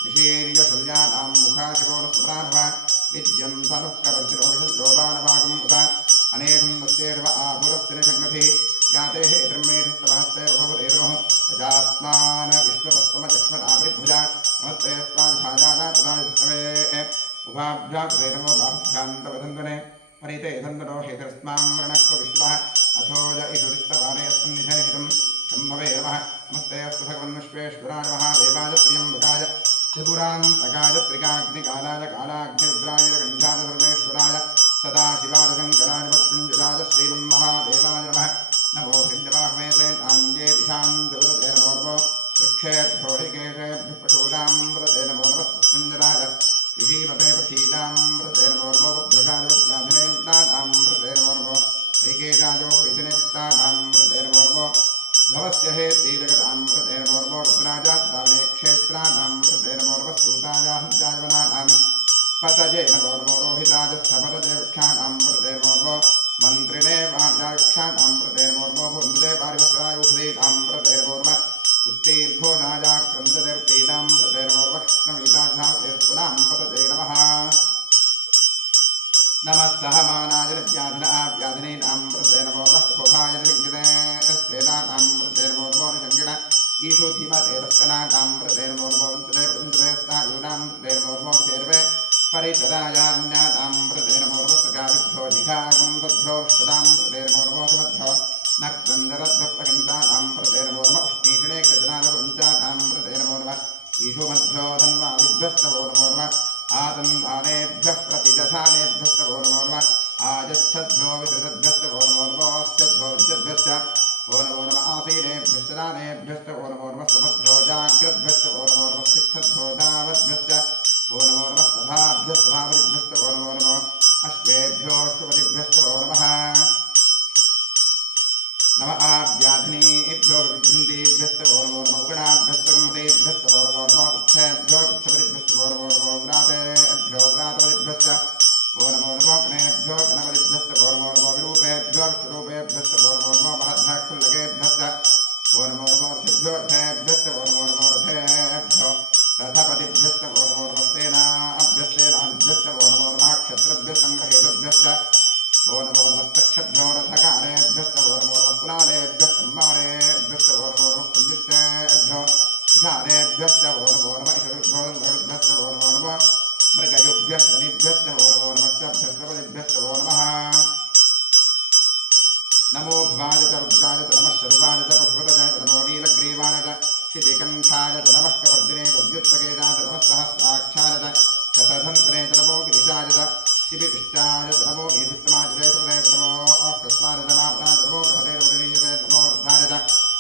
निशीर्यशल्यानां मुखाशिवोनस्मराभव विद्यं धनुःकवर्जिरोविशल्योबाणवागम् उत अनेकं नस्येर्व आपुरस्य निषङ्गतिः याते हेतृमेषस्तवहस्ते भवदेवरोः तजास्मान् विश्वतस्तमलक्ष्मणापरिभुजा नमस्ते स्ताजानातदाविष्णवे उभाभ्याकृते नमो बाहुभ्यान्तवदन्वने परिते धन्दनो हेतरस्मां वृणक्व विश्वः अथोज ईश्वरिस्तवारे अस्मन्निधे हितं शम्भवे नमः नमस्ते अस्तु भगवन्विश्वेश्वराय महादेवाय त्र्यम्बकाय त्रिपुरान्तकाय त्रिकाग्निकालाय कालाग्निरुद्राय गण्ठाय सर्वेश्वराय सदाशिवाय शङ्कराय मृत्युञ्जयाय श्रीमन्महादेवाय नमः नमो हृण्यवाहवेते नान्ये दिशां जगदते नमो नमो वृक्षेभ्यो हिकेशेभ्यः पशूनां व्रते नमो नमः सुस्मिञ्जराय कृषीमते प्रथीतां व्रते नमो नमो वृक्षाय वृत्याधिनेतानां व्रते नमो नमो हरिकेशायो विधिनिष्ठानां व्रते नमो नमो भवस्य हेति जगतां व्रते नमो नमो रुद्राजात्तावने क्षेत्राणां व्रते नमो नमः सूतायाहञ्चायवनानां पतजे नमो नमो रोहिताजस्थपतजे वृक्षाणां व्रते नमो नमो मन्त्रिणे वाजाक्षाणां व्रते नमो नमो भुन्मदे पारिवस्त्रायुधीनां व्रते नमो नमः उत्तीर्घोषाजाक्रन्ददेवतीनां व्रते नमो नमः कृष्णमीताध्यातेस्वनां पतजे नमः नमः सहमानाय व्याधिनां व्रते नमो नमः ककोभाय निषङ्गितेस्तेनां व्रते नमो नमो निषङ्गिण ईशो धीमते रस्कनानां व्रते नमो नमो वञ्चते व्रते नमो नमो सर्वे परिचरायान्यातां व्रते नमो नमः सकाविभ्यो जिघागुं सद्भ्यो ष्टदां व्रते नमो नमो समद्भ्यो नक्तञ्जरद्भप्रकन्तानां व्रते नमो नमः उष्णीषणे कृतनालवञ्चानां व्रते नमो नमः ईशोमद्भ्यो धन्वादिभ्यस्तवो नमो नमः आतन्वानेभ्यः प्रतिदधानेभ्यस्तवो नमो नमः आयच्छद्भ्यो विसृतद्भ्यस्तवो नमो नमो अस्यद्भ्यो विद्यद्भ्यश्च वो नमो नमः आसीनेभ्यश्च दानेभ्यस्तवो नमो नमः सुमद्भ्यो जाग्रद्भ्यस्तवो नमो नमः तिष्ठद्भ्यो दावद्भ्यश्च वो नमो नमः सभाभ्यस्तभावरिभ्यस्तवो नमो नमः अश्वेभ्योऽष्टपतिभ्यस्तवो नमः नम आव्याधिनीभ्यो विद्यन्तेभ्यस्तवो नमो नमः उगणाभ्यस्तगमतेभ्यस्तवो नमो नमः उत्थेभ्यो उत्थपतिभ्यस्तवो नमो नमः व्रातेभ्यो व्रातपतिभ्यश्च वो नमो नमः गणेभ्यो गणपतिभ्यस्तवो नमो नमः विरूपेभ्यो विष्णुरूपेभ्यस्तवो नमो नमः महद्भ्यः वो नमो नमो रथेभ्यो रथेभ्यस्तवो नमो नमो रथेभ्यो रथपतिभ्यस्तवो नमो नमः सेनाभ्यस्तेनाभ्यस्तवो नमो नमः क्षत्रभ्यस्सङ्ग्रहेतुभ्यश्च वो नमो नमः सक्षभ्यो रथकारेभ्यस्तवो नमो नमः कुलालेभ्यः संवारेभ्यस्तवो नमो नमः सञ्जिष्टेभ्यो विषादेभ्यस्तवो नमो नमः ईशभ्यस्तवो नमो नमः मृगयुभ्यस्तनिभ्यस्तवो नमो नमः शब्दस्तपतिभ्यस्तवो नमः नमो भवाय च रुद्राय च नमः शर्वाय च पशुपतये च नमो नीलग्रीवाय च शितिकण्ठाय च नमः कवर्दिने तव्युत्तकेशाय च नमः सहस्राक्षाय च शतधन्वने च नमो गिरिशाय च शिबिविष्टाय च नमो ईशुत्तमाय च सुमने च नमो कृष्णाय च नमापनाय च नमो बृहते वरिणीयते च नमो वृद्धाय च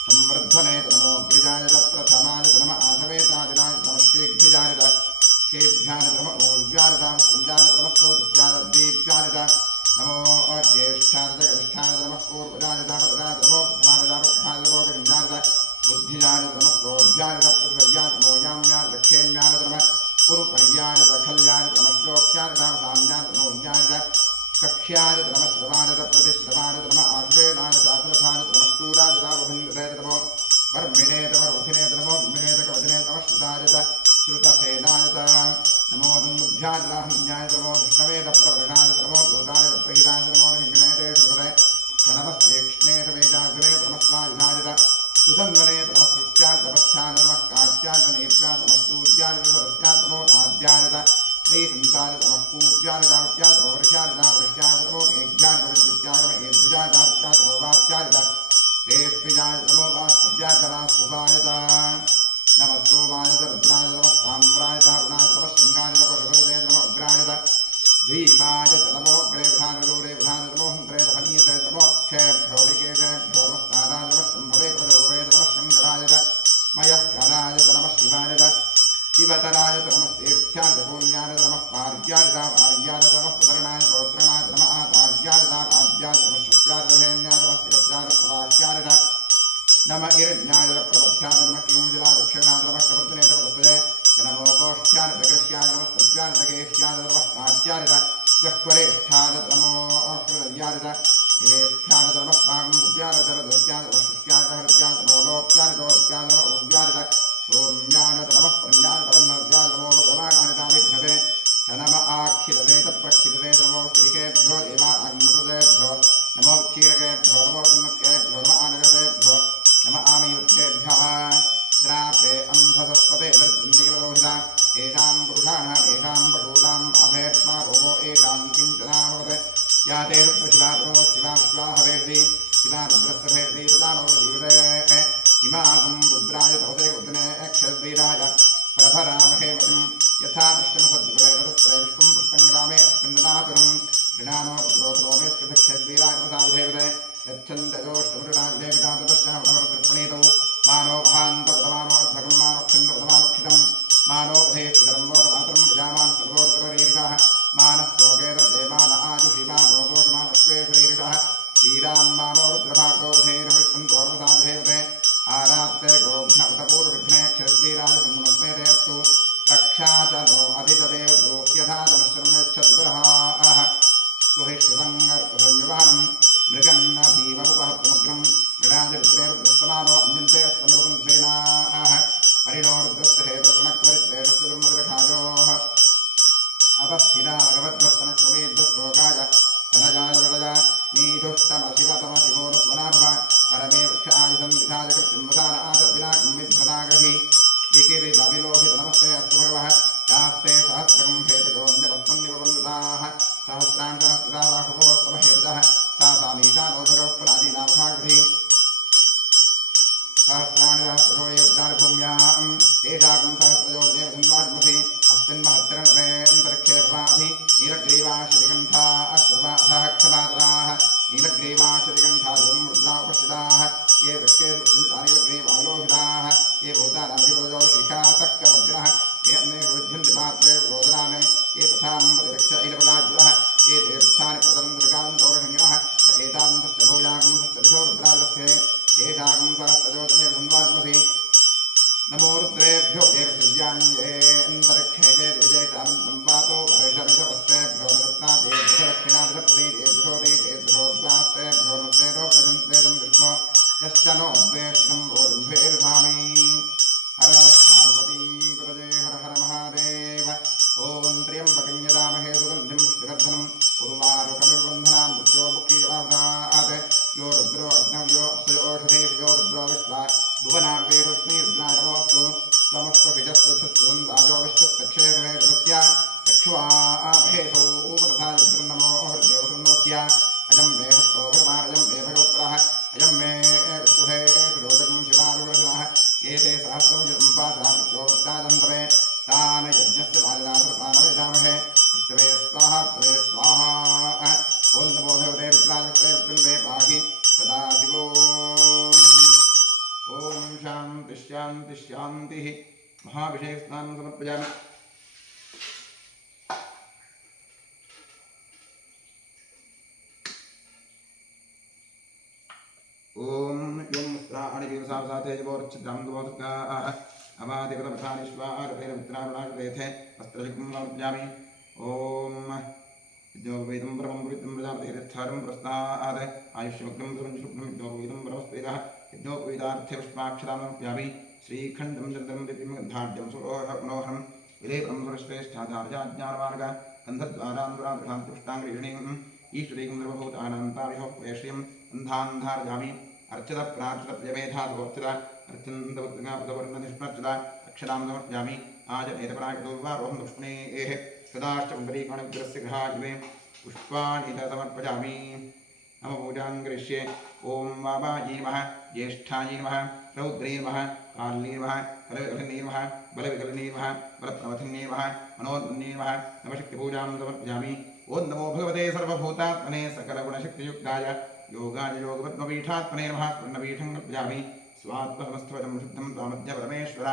संवृद्धने च नमो गिरिजाय च प्रथमाय च नमः आधवेतादिनाय च नमः शीघ्रियाय च शेभ्याय च नमः ऊर्व्याय च पुञ्जाय च नमः स्तोत्रस्याय च दीप्याय च नमो ज्येष्ठाय च कनिष्ठाय च नमः पूर्वजाय च वरदाय च नमो धमाय च प्रथमाय च नमो जगन्याय च बुद्धिजाय च नमः स्तोभ्याय च प्रतिवर्याय च नमो याम्याय च क्षेम्याय च नमः पूर्वपर्याय च खल्याय च नमः श्लोक्याय च साम्याय च नमो ज्ञाय च कक्ष्याय च नमः श्रवाय च प्रतिश्रवाय च नमः आश्रेणाय च आश्रथाय च नमः शूराय च वभिन्नते च नमो वर्मिणे च वर्वथिने च नमो विमिने च कवचने च नमः श्रुताय च श्रुतसेनाय च नमो दुन्दुभ्याय च हन्याय च नमो विष्णवे च प्रवृषाय च नमो दूताय च प्रहिताय च नमो हिङ्गणे च शुभरे च नमस्तेक्ष्णे च वेदाग्रे च नमः स्वायुधाय च सुदन्दने च नमः सृत्याय च पथ्याय च नमः कात्याय च नेप्याय च नमः सूर्याय च सरस्याय च नमो नाद्याय च वैशन्ताय च नमः कूप्याय च दावत्याय च वर्ष्याय च दावृष्ट्याय च नमो मेघ्याय च विद्युत्याय च नमः एध्वजाय च दात्याय च नमो वात्याय च तेष्पिजाय च नमो वास्तव्याय च वास्तुभाय च नमः सोमाय च रुद्राय च नमः साम्राय च अरुणाय च नमः शृङ्गाय च पशुपतये च नमः उग्राय च भीमाय च नमो अग्रे विधान दूरे विधान नमो हन्त्रे च हनीयते च नमो क्षेभ्यो ऋकेशेभ्यो नमः ताराय च नमः शम्भवे च वरुवे च नमः शङ्कराय च मयस्कराय च नमः शिवाय च शिवतराय च नमः तीर्थ्याय च पूर्ण्याय च नमः पार्याय च आर्याय च नमः प्रतरणाय च पौत्रणाय च नमः आचार्याय च आद्याय च नमः शक्याय च धेन्याय च नमः तिकत्याय च प्रवाह्याय च नमः इरण्याय च प्रपथ्याय च नमः किंशिराय च दक्षिणाय च नमः कवर्तने च प्रस्तये च नमो गोष्ठ्याय च गृह्याय च नमः सत्याय च गेह्याय च नमः कात्याय च गह्वरेष्ठाय च नमो हृदयाय च निवेष्ठ्याय च नमः पागुन्द्याय च रदस्याय च वशुष्याय च हृत्याय च नमो लोप्याय च और्प्याय च नमः ऊर्व्याय च सोम्याय च नमः प्रण्याय च वन्नद्याय च नमो भगवानाय च विघ्नते च नमः आक्षिरते च प्रक्षिरते च नमो क्षिरिकेभ्यो देवाग्मृतेभ्यो नमो क्षीरकेभ्यो नमो जन्मकेभ्यो नमः आनगतेभ्यो नमः आमीवृत्तेभ्यः द्रापे अन्धसस्पते दर्शनीललोहिता येषां पुरुषाणाम् येषां पशूनाम् अभेत्मा रोगो येषां किञ्चनाभवत् या ते रुद्रशिवातरो शिवा विश्वाहवेषि शिवा रुद्रस्य तदानो जीवते इमाकं रुद्राय तवसे वदने क्षद्वीराय प्रभरामहे मतिं यथा पश्चिमसद्विपरे तरुस्परे विष्णुं पुष्पङ्ग्रामे अस्मिन्नातुरं ऋणानो रुद्रोत्रो मे स्कृतक्षद्वीराय तमसाविधेवते यच्छन्दजोष्टमृणाजिदेविता ततश्चावधवरदर्पणीतौ मानो अहान्तपदमानो अर्धकं मानो क्षन्द्रपदमानुक्षितं मानो वधेष्टितरं मोदमातरं प्रजामान् सर्वोत्तररीरिषः मानस्तोकेतदेमान आयुषि मानो गोषमानश्वेषरीरिषः वीरान् मानो रुद्रभागो वधेर्हविष्णुं दोर्वसाविधेवते आरात्ते गोघ्नवतपूर्वविघ्ने क्षद्वीराय सुन्दमस्मेते अस्तु रक्षा च नो अधितदेव दोह्यथा जनश्चर्मेच्छद्विरहाः सुहिष्ठुतङ्गर्तसंयुवानं मृगन्न भीममुपहत्तमुग्रं मृडाजरित्रे रुद्रस्तमानो अन्यन्ते अस्तनुपन्सेनाः हरिणो रुद्रस्य हेतुर्णक्वरित्वेषस्य दुर्मदिरखायोः अवस्थिता भगवद्भक्तनुष्वमेध्वश्लोकाय धनजाय वरदजा नीजुष्टमशिवतमशिवोरुस्वनाभव परमे वृक्षायुधं विधाय कृत्रिं वसार आदर्विनाकं विभ्रदागहि विकिरितविलोहित नमस्ते अस्तु भगवः यास्ते सहस्रकं हेतजोऽन्यवस्मन्निववन्दताः सहस्राणि सहस्रदा बाहुभवस्तव हेतजः सा सामीशानो भगवत्परादीनामघागृहि सहस्राणि सहस्रो ये उद्गारभूम्यां येषाकं सहस्रयोजने धन्वार्मसि अस्मिन् महत्तरणवेऽन्तरिक्षे भवाधि नीलग्रीवाश्रिकण्ठा अश्रवाधः क्षमातराः नीलग्रीवाश्रिकण्ठा ध्रुवं रुद्रा उपस्थिताः ये वृक्षेषु नीलग्रीवालोहिताः ये भूतानाधिपतयो शिखासक्कपर्दिनः ये अन्येषु विद्यन्ते पात्रे रोदनानि ये पथाम्बतिरक्ष इलपदाज्वलः ये तीर्थानि प्रतरन्तरिकान्तोरहिङ्गिनः स एतान्तश्चभूयागं सश्चदिशो रुद्रालस्ये तेषाकं सहस्रयोजने धन्वार्मसि नमो रुद्रेभ्यो देवसूर्यान्येऽन्तरिक्षे जयविजयतानं वातो वर्षमिषवस्तेभ्यो दरत्नादेभ्यो दक्षिणादिशप्रीतेभ्यो नमस्तेभ्यो प्रजन्तेजं विष्णो यश्च नो द्वेष्टं वोर्ध्वेर्धामि हर पार्वती प्रजे हर हर महादेव ॐ त्र्यम्बकं यदामहे सुगन्धिं पुष्टिवर्धनम् उर्वारुकमिर्बन्धनान् मृत्यो मुक्षीयवादात् यो रुद्रो अग्नव्यो अप्सयोषधेषु यो रुद्रो विश्वा भुवनार्वेरुस्मि रुद्राय नमोऽस्तु त्वमुष्टभिजस्तु सुन्दराजो विश्वस्तक्षेरवेदस्य चक्षुवामहेशौ उपदधा रुद्रन्नमो हृदेवसुन्दस्य अयं मे हस्तो भगवानयं मे भगवत्रः अयं मे विष्णुहे रोदकं शिवाविवर्धनः एते सहस्र शांति शांति। महाभिषेक स्नानं समर्पयामि। ओम यं स्त्राणि विवसावसाते जवोर्चिद्रां गवोदकाः अमादेवतमथानिश्वारतेन मित्रावणाकृतेथे वस्त्रशुकं समर्पयामि। ओम विद्योवेदं परमं पवित्रं प्रजापतिरस्थारं प्रस्ताद आयुष्यमग्नं सुरञ्जुष्णं विद्योवेदं परमस्वेदः यज्ञोपवीतार्थे पुष्पाक्षतां समर्पयामि। श्रीखण्डं चन्द्रं दिव्यं गन्धाढ्यं सुरोहरमनोहरं विलेपं सुरश्रेष्ठाचार्याज्ञानमार्ग गन्धद्वारान्तरान्तुष्टाङ्गृहिणीम् ईश्वरीं सर्वभूतानां ताविहोपवेश्यम् अन्धान्धारयामि। अर्चित प्रार्चितप्रियमेधासोर्चित अर्चन्तवत्तगापदवर्णनिष्मर्चित अक्षरां समर्पयामि। आजनेतपरायतोर्वारोहं लक्ष्मीः सदाश्च पुण्डरीकाणविग्रहस्य गृहाजिवे पुष्पाणि च समर्पयामि। नम पूजां करिष्ये। ओं वामायै नमः ज्येष्ठायै नमः रौद्रै नमः काल्यै नमः कलविकलिन्यै नमः बलविकलिन्यै नमः बलप्रमथिन्यै नमः मनोन्मन्यै नमः नवशक्तिपूजां समर्पयामि। ओं नमो भगवते सर्वभूतात्मने सकलगुणशक्तियुक्ताय योगाय योगपद्मपीठात्मने नमः। स्वर्णपीठं कल्पयामि। स्वात्मसमस्तवचं शुद्धं त्वामद्य परमेश्वर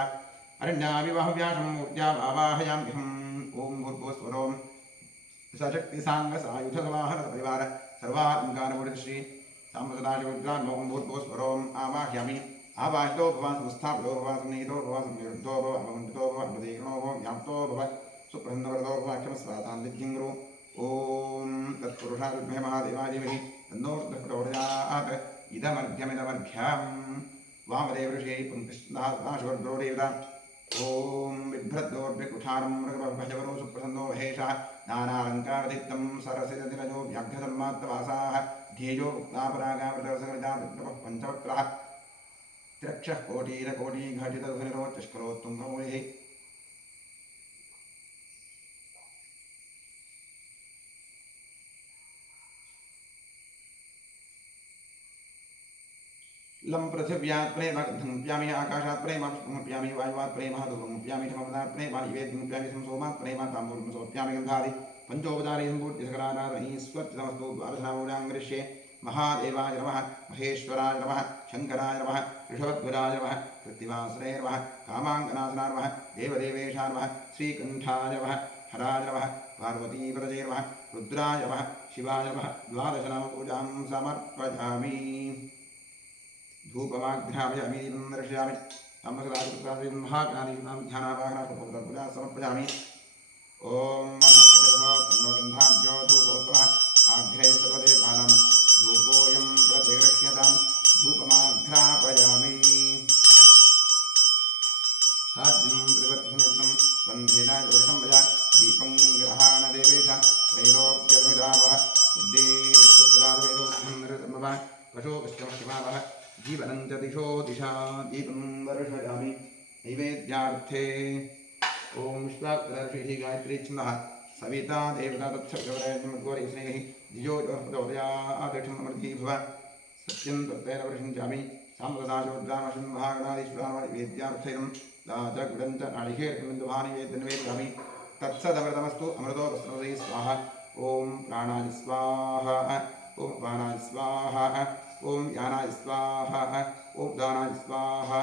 अरण्यामि बाहुव्यासं मूर्त्या आवाहयाम्यहम्। ओं भूर्भुवस्वरों सशक्तिसाङ्गसायुधसमाहनसपरिवार सर्वालङ्कारमूर्तिश्री साम्बसदाशिवरुद्रान्मों भूर्भुवस्वरों आवाहयामि। आवाहितो भव संस्थापितो भव सन्निहितो भव संनिरुद्धो भव अवमण्डितो भव अनुदीर्णो भव व्याप्तो भव सुप्रसन्नवरदो भव क्षमस्वातान्विज्ञिङ्गुरु। ॐ तत्पुरुषाय विद्महे महादेवाय तन्नोर्धप्रचोदयात्। इदमर्घ्यमिदमर्घ्यम् वामदेवऋषियै पुंतिष्ठाशुवर्द्रोदेवता। ओं बिभ्रद्दोर्भिकुठारं मृगभजवरो सुप्रसन्नो महेशः नानालङ्कारदीप्तं सरसिजनिलयो व्याघ्रधर्मात्तवासाः ध्येयो उक्तापरागामृतरसगजातृप्तपः पञ्चवक्त्रः त्र्यक्षः कोटिरकोटिघटितध्वनिरोच्चष्करोत्तुङ्गमूलिः। लं पृथिव्यात् प्रेम गन्धं प्यामि आकाशात् प्रेम पुष्पं प्यामि वायुवात् प्रेम धूपं प्यामि धमपदात् प्रेम नैवेद्यं प्यामि सोमात् प्रेम ताम्बूलं समर्पयामि। गन्धादि पञ्चोपचारे सम्पूर्य सकलाराधनैः स्वच्ಛतमस्तु। द्वादशापूजां करिष्ये। महादेवाय नमः महेश्वराय नमः शङ्कराय नमः ऋषभध्वजाय नमः कृत्तिवासने नमः कामाङ्गनाशनाय नमः देवदेवेशाय नमः श्रीकण्ठाय नमः हराय नमः पार्वतीपतये नमः रुद्राय नमः शिवाय नमः। द्वादशनामपूजां समर्पयामि। धूपमाघ्रापयामि दीपं दर्शयामि। ताम्रसदाकृत्रादिं महागणादीनां ध्यानावाहनापूजा समर्पयामि। ॐ मनस्पतिरसो तन्नो गन्धाढ्यो धूपोत्तमः आघ्रे सर्वदेवानां धूपोऽयं प्रतिगृह्यतां धूपमाघ्रापयामि। साध्यं त्रिवर्धनयुक्तं बन्धेन योजसंवजा दीपं ग्रहाण देवेश त्रैलोक्यमिदावः बुद्धेस्तुराधवेदोऽभ्यन्तरतमवः पशोपश्चमशिवावः जीवनं च दिशो दिशा दीपं दर्शयामि। नैवेद्यार्थे ॐ विश्वाक्षरऋषिः गायत्री छन्दः सविता देवता तत्सवितुर्वरेण्यं स्नेहि धियो प्रचोदयात् भव सत्यं तत्तेन प्रशंसामि। साम्प्रदाशिवद्रामशं महागणाधीश्वरामवेद्यार्थैनं दाचगुडं च नारिकेलकन्दुभानिवेद्यनिवेदयामि। तत्सदमृतमस्तु अमृतो वस्त्रवदे स्वाहा। ॐ प्राणाय स्वाहा ॐ अपानाय स्वाहा ॐ यानाय स्वाहा ॐ दानाय स्वाहा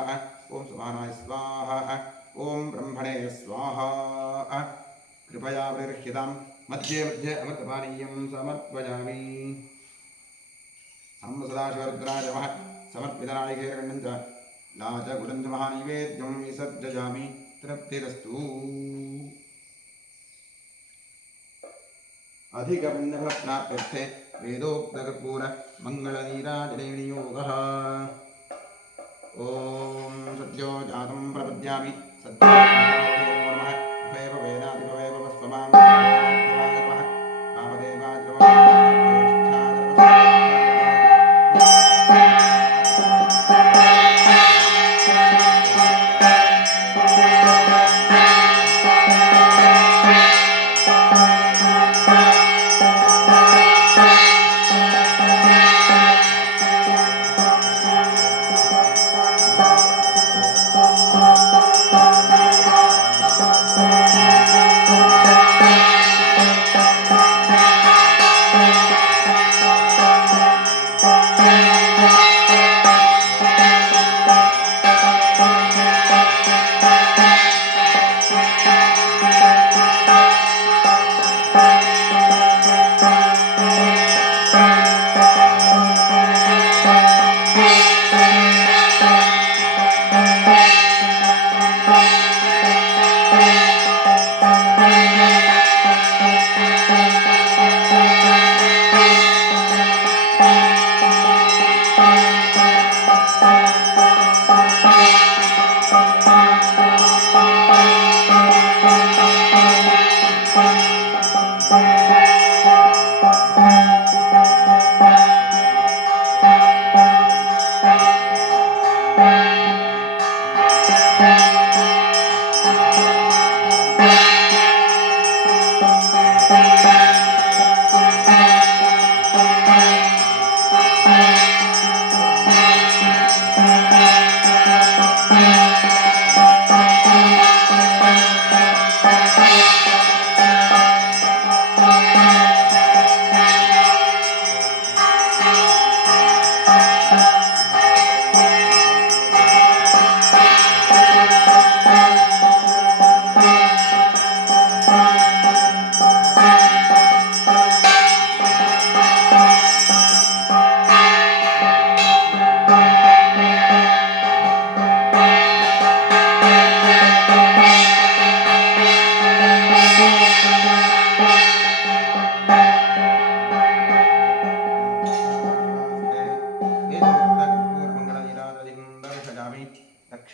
ॐ समानाय स्वाहा ॐ ब्रह्मणे स्वाहा। कृपया परिर्ह्यतां मध्ये मध्ये अमृतपानीयं समर्पयामि। साम्बसदाशिवरुद्राय नमः समर्पितनारिकेलकण्डं च लाचगुडं च महानैवेद्यं विसर्जयामि। तृप्तिरस्तु। अधिकपुण्यफलप्राप्त्यर्थे वेदोक्तकर्पूर मङ्गलनीराजनेन योगः। ॐ सद्यो जातं प्रपद्यामि सद्यो वेनादिभवेव वस्वमां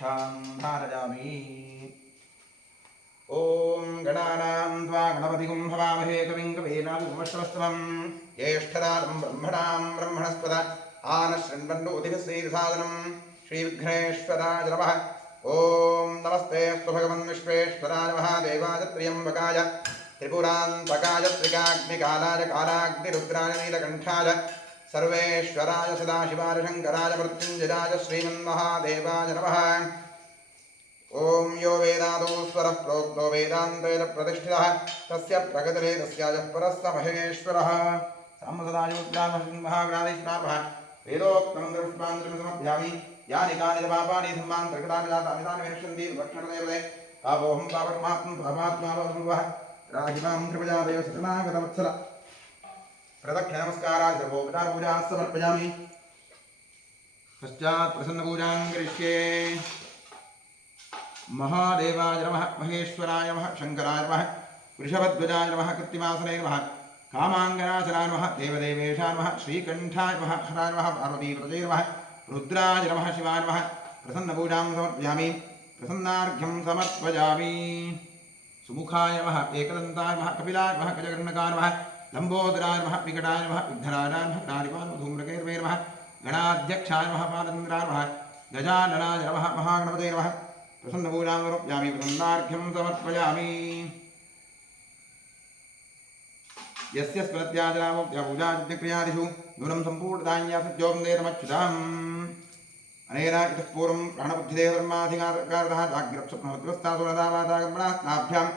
रक्षां धारयामि। ॐ गणानां त्वा गणपतिं हवामहे कविं कवीनामुपमश्रवस्तमं ज्येष्ठराजं ब्रह्मणां ब्रह्मणस्पद आनशृण्वन्नोतिभिश्रीसादनं श्रीविघ्नेश्वराय नमः। ॐ नमस्ते अस्तु भगवन् विश्वेश्वराय महादेवाय त्र्यम्बकाय त्रिपुरान्तकाय त्रिकाग्निकालाय कालाग्निरुद्राय नीलकण्ठाय सर्वेश्वराय सदाशिवाय शङ्कराय मृत्युञ्जयाय श्रीमन्महादेवाय नमः। ॐ यो वेदादो स्वरः प्रोक्तो वेदान्तेन प्रतिष्ठितः तस्य प्रगतिरे तस्यायः परस्य महेश्वरः सामसदायोद्यामहागणाधीश्वरः वेदोक्तमन्त्रपुष्पाञ्जलिं समर्पयामि। यानि कानि च पापानि धम्मानि प्रकटानि जातानि तानि विनश्यन्ति वक्षणदेवते पापोऽहं पापकर्मात्मं पापात्मा भवः राहि मां कृपया देव शरणागतवत्सल। प्रदक्षिणनमस्काराः सर्वोपचारपूजाः समर्पयामि। पश्चात् प्रसन्नपूजां करिष्ये। महादेवाय नमः, महेश्वराय नमः, शङ्कराय नमः, वृषभध्वजाय नमः, कृत्तिवासने नमः, कामाङ्गनाचनाय नमः, देवदेवेशाय नमः, श्रीकण्ठाय नमः, हराय नमः, पार्वतीपतये नमः, रुद्राय नमः, शिवाय नमः। प्रसन्नपूजां समर्पयामि। प्रसन्नार्घ्यं समर्पयामि। सुमुखाय नमः, एकदन्ताय नमः, कपिलाय नमः, गजकर्णकाय नमः, लम्बोदराय नमः, विकटाय नमः, विघ्नराजाय नमः, नारिपालधूम्रकेर्वे नमः, गणाध्यक्षाय नमः, बालचन्द्राय नमः, गजाननाय नमः, महागणपतये नमः। प्रसन्नपूजां समर्पयामि। प्रसन्नार्घ्यं समर्पयामि। यस्य स्मृत्याजनामोऽप्यपूजादिक्रियादिषु नूनं सम्पूर्णताञ्यासत्योऽन्देरमच्युताम् अनेन इतः पूर्वं प्राणबुद्धिदेवधर्माधिकारतः जाग्रत्स्वप्नवद्वस्थासुरदावादागमनास्नाभ्यां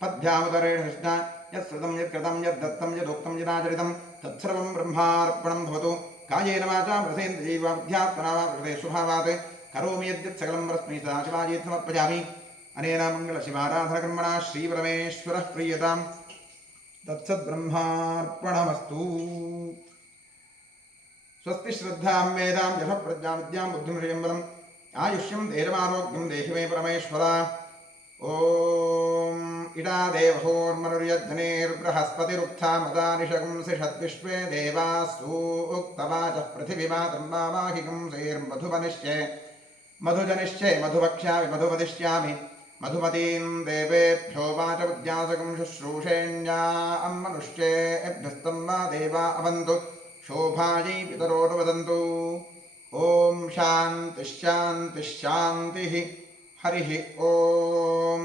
पद्भ्यामुदरेण कृष्णा यत्श्रुतं यत्कृतं यद्दत्तं यदुक्तं यदाचरितं तत्सर्वं ब्रह्मार्पणं भवतु। कायेन वाचा रसेन्द्रियैर्वा बुद्ध्यात्मना वा प्रकृते स्वभावात् करोमि यद्यत् सकलं परस्मै सदाशिवाय समर्पयामि। अनेन मङ्गलशिवाराधनकर्मणा श्रीपरमेश्वरः प्रीयताम्। तत्सद्ब्रह्मार्पणमस्तु। स्वस्ति श्रद्धां वेदां यशः प्रज्ञां विद्यां बुद्धिं श्रियं बलम् आयुष्यं धैर्यमारोग्यं देहि मे परमेश्वर। ॐ इडा देवहोर्मनुर्यज्ञनेर्बृहस्पतिरुक्था मदानिशगुंसि षद्विश्वे देवासूक्तवाचः पृथिवीमातरं मामाहिगुंसेर्मधुवनिश्चे मधुजनिश्चे मधुवक्ष्यामि मधुवदिष्यामि मधुमतीं देवेभ्यो वाचमुद्यासकं शुश्रूषेण्यां मनुष्येभ्यस्तं वा देवा अवन्तु शोभायै पितरो वदन्तु। ॐ शान्तिः शान्तिः शान्तिः। हरिः ॐ।